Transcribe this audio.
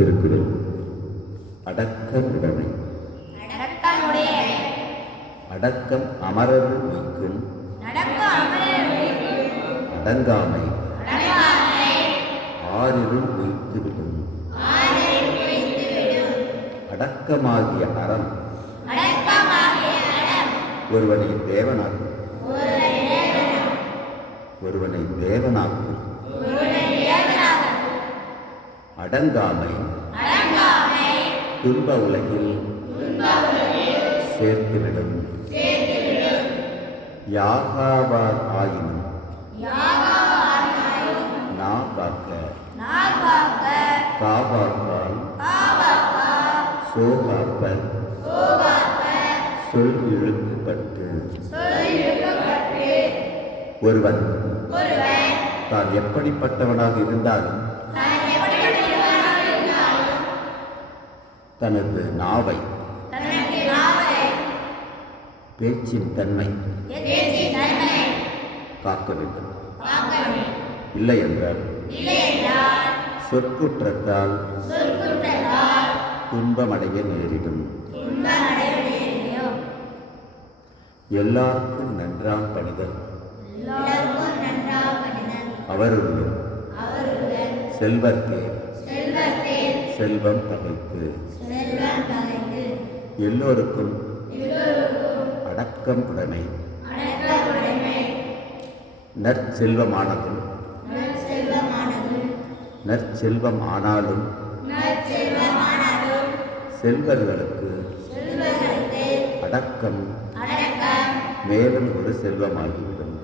திருக்குறள். அடக்க உடைமை. அடக்கம் அமரர் அடங்காமை அடங்காமை. ஆறிருள் வைத்துவிடும் அடக்கமாகிய அறம் அடக்கமாகிய அறம். ஒருவனை தேவனாக்கும். ஒருவனை தேவனாக்கும். அடங்காமை. அடங்காமை துன்ப உலகில் சேர்த்துவிடும். யாகாவார் ஆயினும் நா காக்க நாகாக்க காவாக்கால் காவக்கா சோகாப்பர் சொல் இழுக்கப்பட்டு ஒருவன் தான் எப்படிப்பட்டவனாக இருந்தாலும் தான் எப்படிப்பட்டவனாக இருந்தாலும் தனது நாவை. பேச்சின் தன்மை. காக்க வேண்டும். இல்லை என்றால் சொற்குற்றத்தால். துன்பமடைய நேரிடும். எல்லாருக்கும் நன்றாம் பணிதல். அவருடன். செல்வர்க்கே. செல்வம் பகைத்து. எல்லோருக்கும் அடக்கம் உடைமை. நற்செல்வமானதும் நற்செல்வமானது நற்செல்வம் ஆனாலும் செல்வர்களுக்கு அடக்கம் மேலும் ஒரு செல்வமாகிவிடும்.